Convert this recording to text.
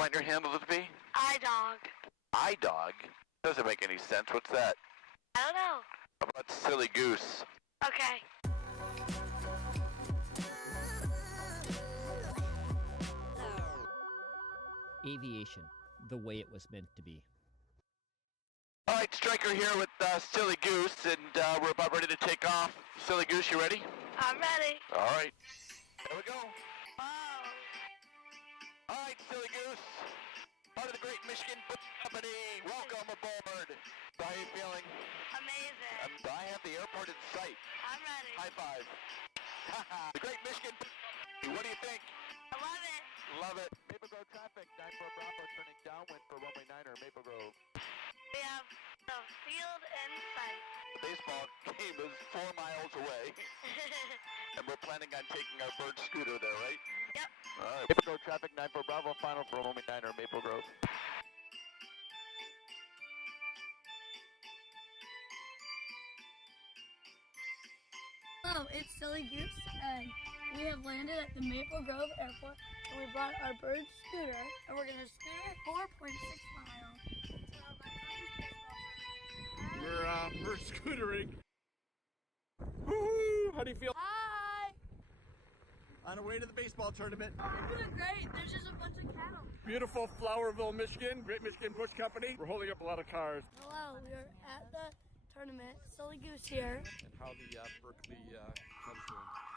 want your handle to be? iDog. iDog? Doesn't make any sense. What's that? I don't know. How about Silly Goose? Okay. Aviation, the way it was meant to be. All right, Striker here with Silly Goose, and we're about ready to take off. Silly Goose, you ready? I'm ready. All right. There we go. Whoa. All right, Silly Goose. Part of the Great Michigan Book Company. Welcome aboard. How are you feeling? Amazing. I have the airport in sight. I'm ready. High five. The Great Michigan Book Company. What do you think? I love it. Love it. Maple Grove traffic, 94 Bravo, turning downwind for runway 9er, Maple Grove. We have the field in sight. The baseball game is 4 miles away, and we're planning on taking our bird scooter there, right? Yep. All right. Maple Grove traffic, 94 Bravo, final for runway 9er, Maple Grove. Hello, it's Silly Goose, and we have landed at the Maple Grove Airport, and we brought our bird scooter, and we're going to scooter 4.6 miles. We're scootering. Woohoo! How do you feel? Hi! On our way to the baseball tournament. We're doing great. There's just a bunch of cattle. Beautiful Flowerville, Michigan. Great Michigan Push Company. We're holding up a lot of cars. Hello, we are at the tournament. Silly Goose here. And how the Berkeley Cubs doing.